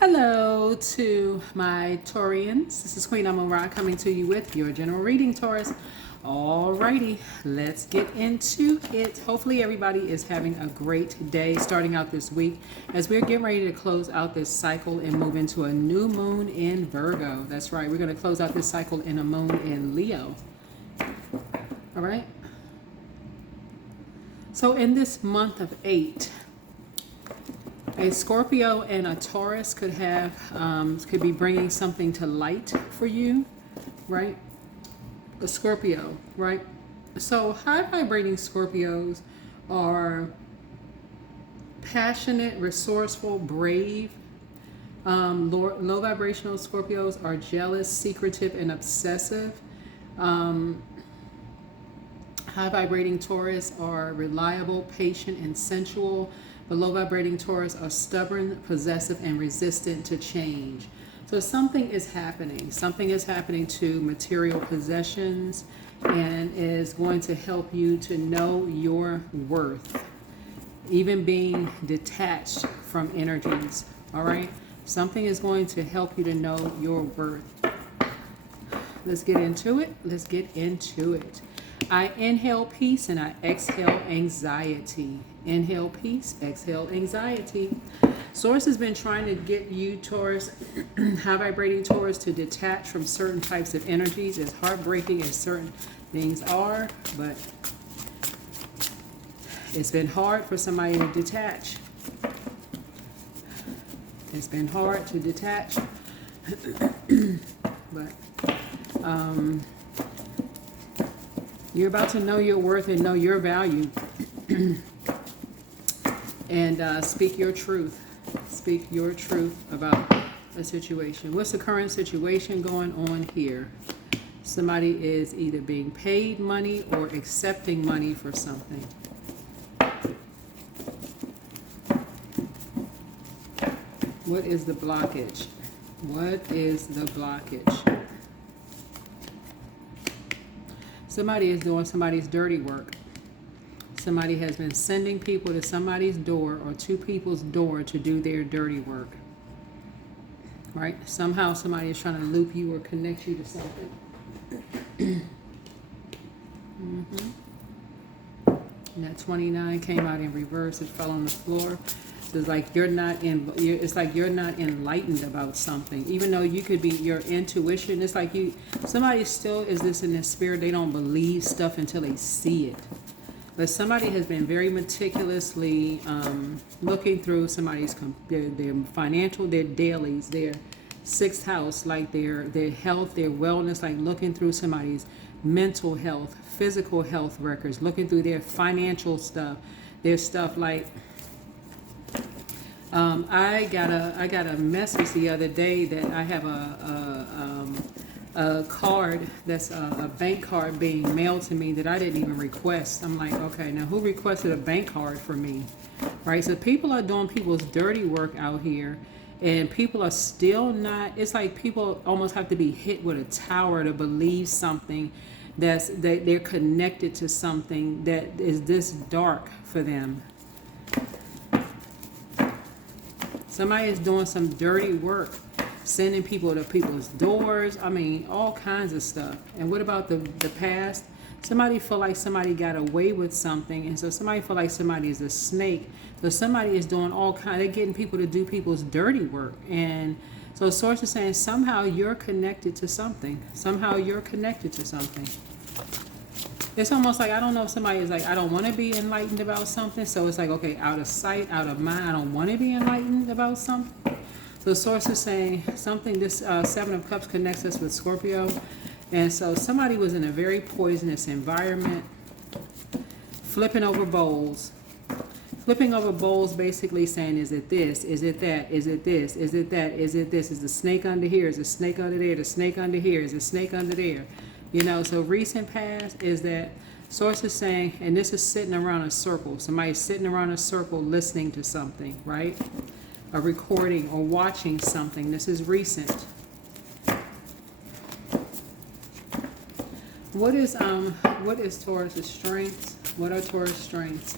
Hello to my Taurians. This is Queen Amun Ra coming to you with your general reading, Taurus. Alrighty, let's get into it. Hopefully everybody is having a great day starting out this week as we're getting ready to close out this cycle and move into a new moon in Virgo. That's right, we're going to close out this cycle in a moon in Leo. All right. So in this month of 8, a Scorpio and a Taurus could be bringing something to light for you, right? A Scorpio, right? So high vibrating Scorpios are passionate, resourceful, brave. Low vibrational Scorpios are jealous, secretive, and obsessive. High vibrating Taurus are reliable, patient, and sensual. The low vibrating Taurus are stubborn, possessive, and resistant to change. So something is happening. Something is happening to material possessions and is going to help you to know your worth. Even being detached from energies. All right? Something is going to help you to know your worth. Let's get into it. Let's get into it. I inhale peace and I exhale anxiety. Inhale peace, exhale anxiety. Source has been trying to get you, Taurus, high vibrating Taurus, to detach from certain types of energies, as heartbreaking as certain things are, but it's been hard for somebody to detach. It's been hard to detach, but you're about to know your worth and know your value. And speak your truth. Speak your truth about a situation. What's the current situation going on here? Somebody is either being paid money or accepting money for something. What is the blockage? What is the blockage? Somebody is doing somebody's dirty work. Somebody has been sending people to somebody's door or to people's door to do their dirty work. Right? Somehow somebody is trying to loop you or connect you to something. And that 29 came out in reverse. It fell on the floor. It's like you're not enlightened about something. Even though you could be your intuition, it's like somebody still is this in their spirit. They don't believe stuff until they see it. But somebody has been very meticulously looking through somebody's their financial, their dailies, their sixth house, like their health, their wellness, like looking through somebody's mental health, physical health records, looking through their financial stuff, their stuff like. I got a message the other day that I have a card that's a bank card being mailed to me that I didn't even request. I'm like, okay, now who requested a bank card for me? Right? So people are doing people's dirty work out here, and people are still not. It's like people almost have to be hit with a tower to believe something that they're connected to something that is this dark for them. Somebody is doing some dirty work, sending people to people's doors. I mean, all kinds of stuff. And what about the past? Somebody feel like somebody got away with something, and so somebody feel like somebody is a snake. So somebody is doing all kinds. They're getting people to do people's dirty work, and so source is saying somehow you're connected to something. Somehow you're connected to something. It's almost like, I don't know if somebody is like, I don't want to be enlightened about something. So it's like, okay, out of sight, out of mind. I don't want to be enlightened about something. So source is saying something, this Seven of Cups connects us with Scorpio. And so somebody was in a very poisonous environment, flipping over bowls. Flipping over bowls basically saying, is it this? Is it that? Is it this? Is it that? Is it this? Is the snake under here? Is the snake under there? The snake under here? Is the snake under there? You know, so recent past is that source is saying, and this is sitting around a circle. Somebody's sitting around a circle listening to something, right? A recording or watching something. This is recent. What is Taurus's strengths? What are Taurus strengths?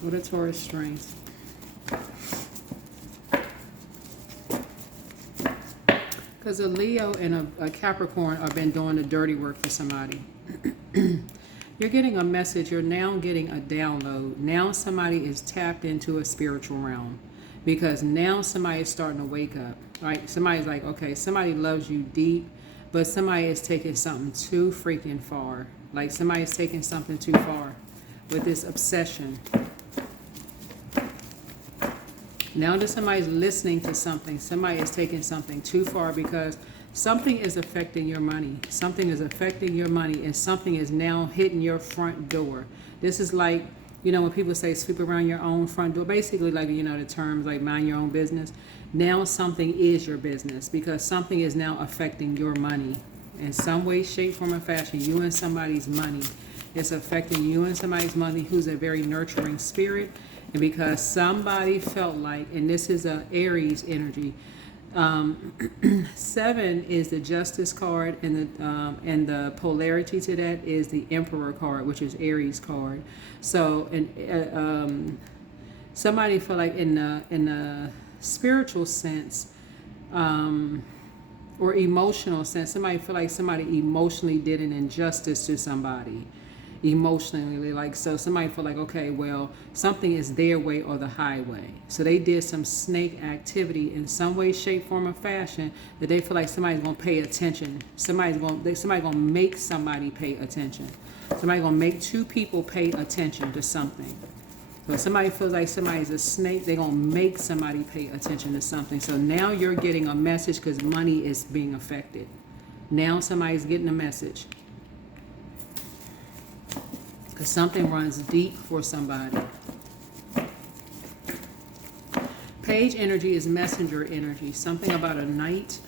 What are Taurus strengths? Because a Leo and a Capricorn have been doing the dirty work for somebody. You're getting a message. You're now getting a download. Now somebody is tapped into a spiritual realm. Because now somebody is starting to wake up. Right? Somebody's like, okay, somebody loves you deep. But somebody is taking something too freaking far. Like somebody is taking something too far with this obsession. Now that somebody's listening to something, somebody is taking something too far because something is affecting your money. Something is affecting your money and something is now hitting your front door. This is like, you know, when people say sweep around your own front door, basically like, you know, the terms like mind your own business. Now something is your business because something is now affecting your money. In some way, shape, form, or fashion, you and somebody's money. It's affecting you and somebody's money who's a very nurturing spirit. And because somebody felt like, and this is a Aries energy, 7 is the Justice card, and the polarity to that is the Emperor card, which is Aries card. So, somebody felt like in the spiritual sense, or emotional sense, somebody feel like somebody emotionally did an injustice to somebody. Emotionally, like, so somebody feel like, okay, well, something is their way or the highway. So they did some snake activity in some way, shape, form, or fashion that they feel like somebody's gonna pay attention. Somebody's gonna make somebody pay attention. Somebody's gonna make two people pay attention to something. So if somebody feels like somebody's a snake, they're gonna make somebody pay attention to something. So now you're getting a message because money is being affected. Now somebody's getting a message. Because something runs deep for somebody. Page energy is messenger energy. Something about a knight.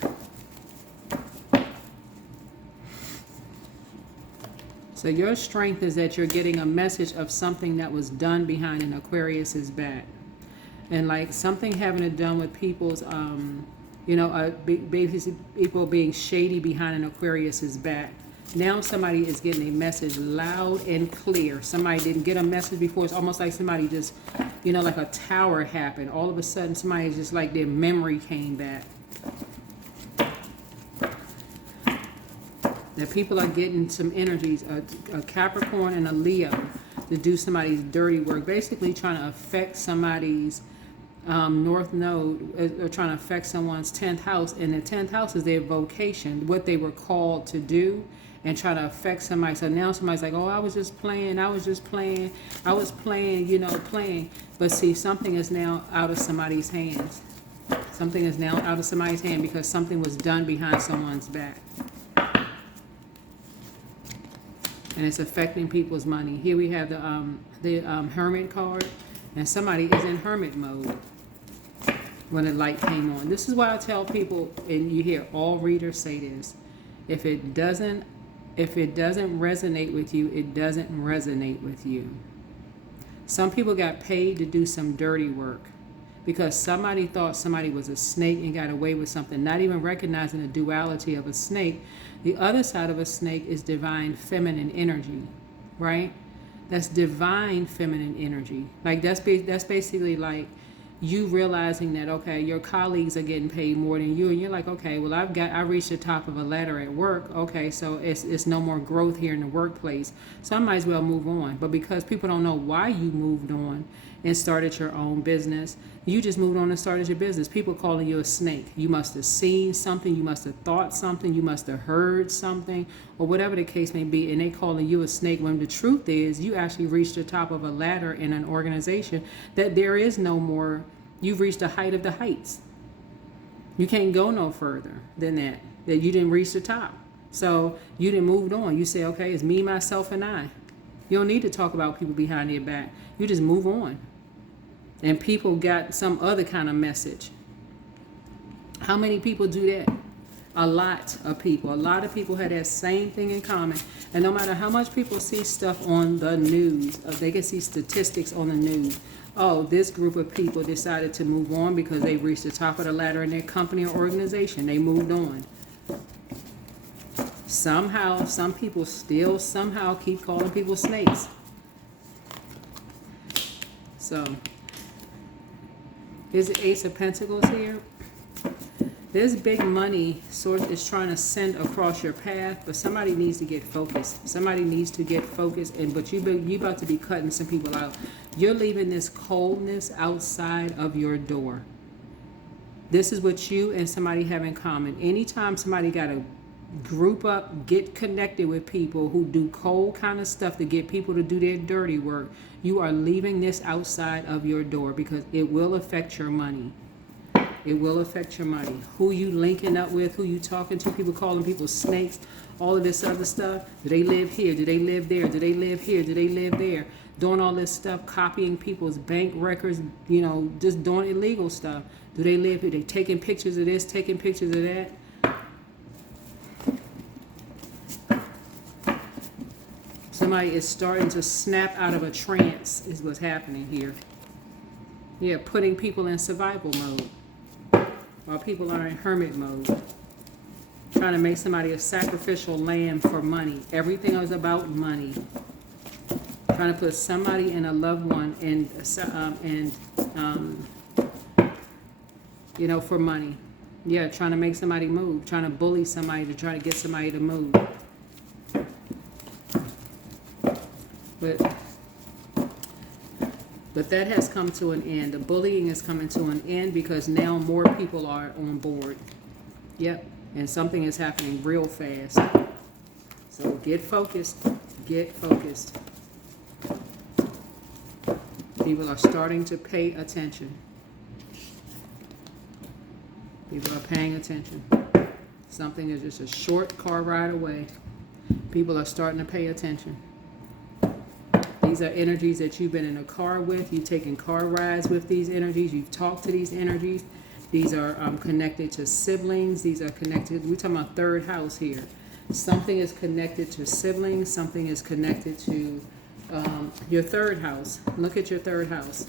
So your strength is that you're getting a message of something that was done behind an Aquarius's back. And like something having to do with people's, basically people being shady behind an Aquarius's back. Now somebody is getting a message loud and clear. Somebody didn't get a message before. It's almost like somebody just, like a tower happened. All of a sudden somebody just like their memory came back. That people are getting some energies, a Capricorn and a Leo, to do somebody's dirty work. Basically trying to affect somebody's North Node, or trying to affect someone's 10th house. And the 10th house is their vocation, what they were called to do. And try to affect somebody. So now somebody's like, oh, I was playing. But see, something is now out of somebody's hands. Something is now out of somebody's hand because something was done behind someone's back. And it's affecting people's money. Here we have the Hermit card. And somebody is in Hermit mode when the light came on. This is why I tell people, and you hear all readers say this, if it doesn't resonate with you, it doesn't resonate with you. Some people got paid to do some dirty work because somebody thought somebody was a snake and got away with something, not even recognizing the duality of a snake. The other side of a snake is divine feminine energy, right? That's divine feminine energy. Like that's basically like you realizing that, okay, your colleagues are getting paid more than you, and you're like, okay, well, I reached the top of a ladder at work. Okay, so it's no more growth here in the workplace, so I might as well move on. But because people don't know why you moved on and started your own business, you just moved on and started your business. People calling you a snake. You must have seen something, you must have thought something, you must have heard something, or whatever the case may be, and they calling you a snake when the truth is you actually reached the top of a ladder in an organization that there is no more. You've reached the height of the heights. You can't go no further than that you didn't reach the top. So you didn't move on. You say, okay, it's me, myself, and I. You don't need to talk about people behind their back. You just move on. And people got some other kind of message. How many people do that? A lot of people. A lot of people have that same thing in common. And no matter how much people see stuff on the news, they can see statistics on the news. Oh, this group of people decided to move on because they reached the top of the ladder in their company or organization. They moved on. Somehow, some people still somehow keep calling people snakes. So, here's the Ace of Pentacles here. There's big money sort is trying to send across your path, but somebody needs to get focused. Somebody needs to get focused, but you about to be cutting some people out. You're leaving this coldness outside of your door. This is what you and somebody have in common. Anytime somebody got to group up, get connected with people who do cold kind of stuff to get people to do their dirty work, you are leaving this outside of your door because it will affect your money. It will affect your money. Who you linking up with, who you talking to, people calling people snakes, all of this other stuff. Do they live here? Do they live there? Do they live here? Do they live there? Doing all this stuff, copying people's bank records, you know, just doing illegal stuff. Do they live here? They taking pictures of this, taking pictures of that. Somebody is starting to snap out of a trance is what's happening here. Yeah, putting people in survival mode. While people are in hermit mode, trying to make somebody a sacrificial lamb for money. Everything is about money. Trying to put somebody and a loved one you know, for money. Yeah, trying to make somebody move. Trying to bully somebody to try to get somebody to move. But that has come to an end. The bullying is coming to an end because now more people are on board. Yep. And something is happening real fast. So get focused. Get focused. People are starting to pay attention. People are paying attention. Something is just a short car ride away. People are starting to pay attention. These are energies that you've been in a car with. You've taken car rides with these energies. You've talked to these energies. These are connected to siblings. These are connected. We're talking about third house here. Something is connected to siblings. Something is connected to your third house. Look at your third house.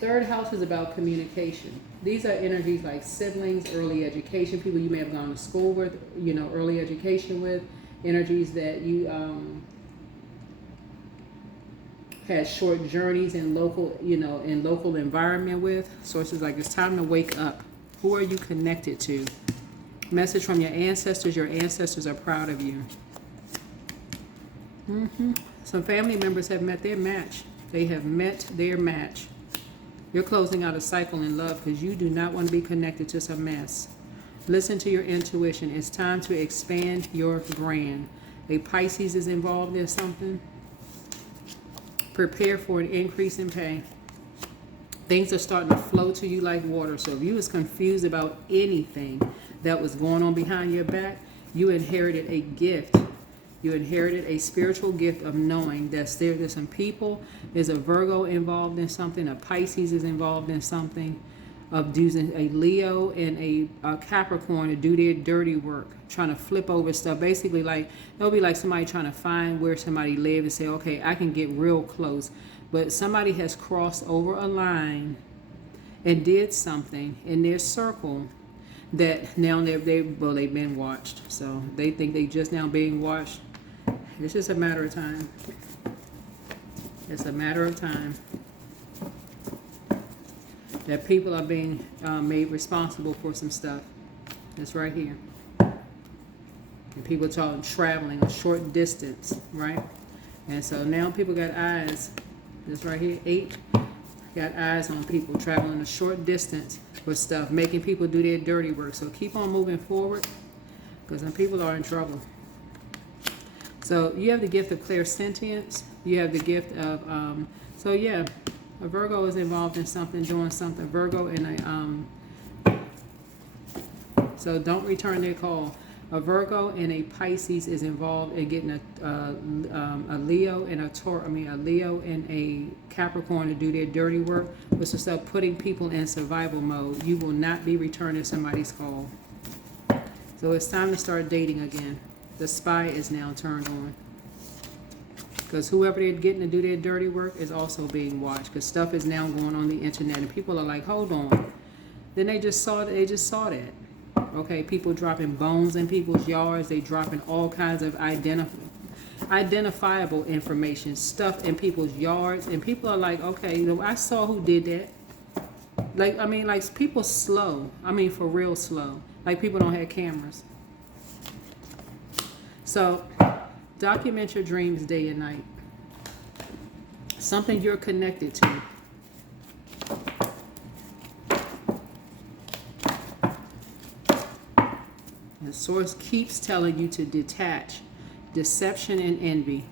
Third house is about communication. These are energies like siblings, early education, people you may have gone to school with, you know, early education with, energies that you had short journeys in local, you know, in local environment with. Sources like it's time to wake up. Who are you connected to? Message from your ancestors. Your ancestors are proud of you. Some family members have met their match. They have met their match. You're closing out a cycle in love because you do not want to be connected to some mess. Listen to your intuition. It's time to expand your brand. A Pisces is involved in something. Prepare for an increase in pay. Things are starting to flow to you like water. So if you was confused about anything that was going on behind your back, you inherited a gift. You inherited a spiritual gift of knowing that there's some people, there's a Virgo involved in something, a Pisces is involved in something, of using a Leo and a Capricorn to do their dirty work, trying to flip over stuff. Basically, like it'll be like somebody trying to find where somebody lives and say, okay, I can get real close. But somebody has crossed over a line and did something in their circle that now they've been watched. So they think they just now being watched. It's just a matter of time. It's a matter of time that people are being made responsible for some stuff. That's right here. And people talking traveling a short distance, right? And so now people got eyes. This right here, 8, got eyes on people traveling a short distance for stuff, making people do their dirty work. So keep on moving forward because some people are in trouble. So you have the gift of clairsentience. You have the gift of, so yeah, a Virgo is involved in something, doing something. Virgo and so don't return their call. A Virgo and a Pisces is involved in getting a Leo and a Leo and a Capricorn to do their dirty work, which is stuff putting people in survival mode. You will not be returning somebody's call. So it's time to start dating again. The spy is now turned on. Because whoever they're getting to do their dirty work is also being watched. Because stuff is now going on the internet. And people are like, hold on. Then they just saw that. Okay, people dropping bones in people's yards. They dropping all kinds of identifiable information. Stuff in people's yards. And people are like, okay, I saw who did that. Like, I mean, like people slow. I mean, for real slow. Like people don't have cameras. So document your dreams day and night. Something you're connected to. The source keeps telling you to detach deception and envy.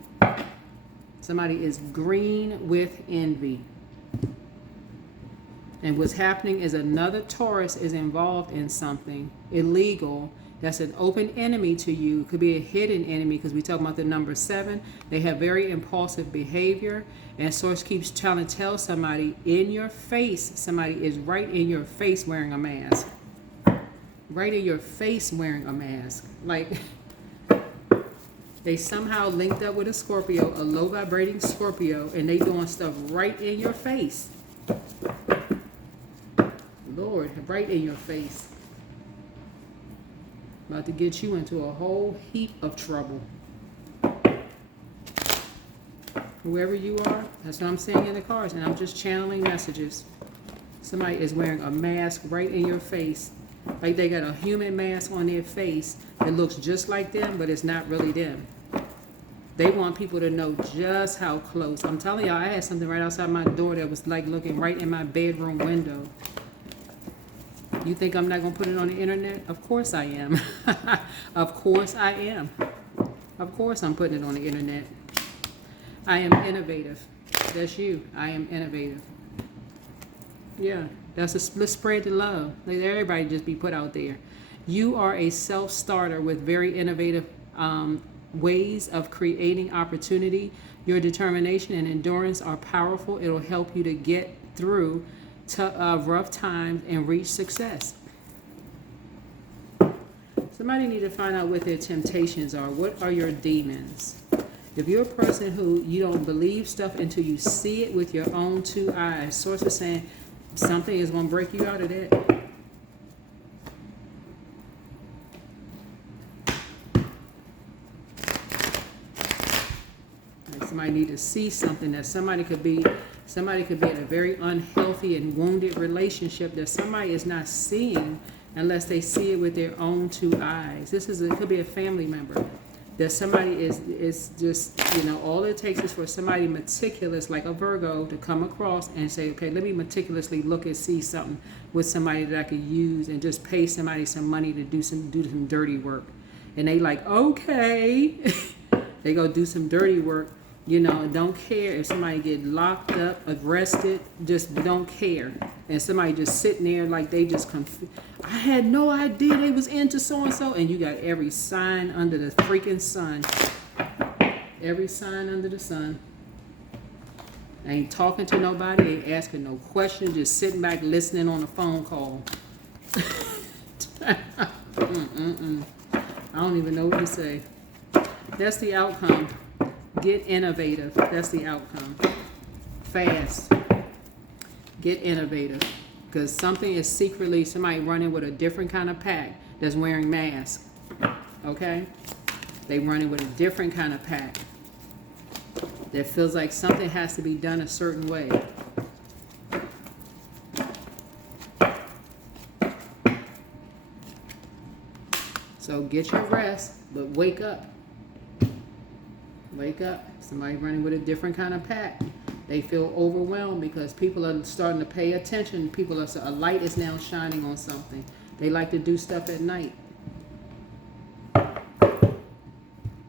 Somebody is green with envy. And what's happening is another Taurus is involved in something illegal that's an open enemy to you. It could be a hidden enemy because we talk about the number 7. They have very impulsive behavior. And source keeps trying to tell somebody in your face, somebody is right in your face wearing a mask. Right in your face wearing a mask. Like they somehow linked up with a Scorpio, a low vibrating Scorpio, and they doing stuff right in your face. Lord, right in your face. About to get you into a whole heap of trouble. Whoever you are, that's what I'm saying in the cards, and I'm just channeling messages. Somebody is wearing a mask right in your face. Like they got a human mask on their face that looks just like them, but it's not really them. They want people to know just how close. I'm telling y'all, I had something right outside my door that was like looking right in my bedroom window. You think I'm not going to put it on the internet? Of course I am. Of course I am. Of course I'm putting it on the internet. I am innovative. That's you. I am innovative. Yeah. Let's spread the love. Let everybody just be put out there. You are a self-starter with very innovative ways of creating opportunity. Your determination and endurance are powerful. It'll help you to get through rough times and reach success. Somebody need to find out what their temptations are. What are your demons? If you're a person who you don't believe stuff until you see it with your own 2 eyes, source is saying something is going to break you out of that. Like somebody need to see something that somebody could be in a very unhealthy and wounded relationship that somebody is not seeing unless they see it with their own 2 eyes. It could be a family member. That somebody is just, all it takes is for somebody meticulous, like a Virgo, to come across and say, okay, let me meticulously look and see something with somebody that I could use and just pay somebody some money to do some dirty work. And they like, okay. They go do some dirty work, don't care if somebody get locked up, arrested, just don't care. And somebody just sitting there like they just confused. I had no idea they was into so-and-so. And you got every sign under the freaking sun. Every sign under the sun. Ain't talking to nobody, ain't asking no questions, just sitting back listening on a phone call. I don't even know what to say. That's the outcome. Get innovative. That's the outcome. Fast. Get innovative. Because something is secretly, somebody running with a different kind of pack that's wearing masks. Okay? They running with a different kind of pack that feels like something has to be done a certain way. So get your rest, but wake up. Wake up. Somebody running with a different kind of pack. They feel overwhelmed because people are starting to pay attention. A light is now shining on something. They like to do stuff at night.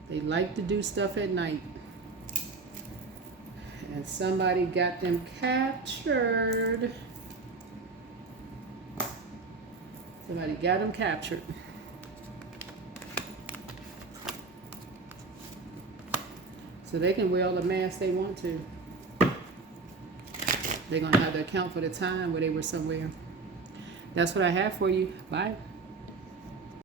They like to do stuff at night. And somebody got them captured. Somebody got them captured. So they can wear all the masks they want to. They're going to have to account for the time where they were somewhere. That's what I have for you. Bye.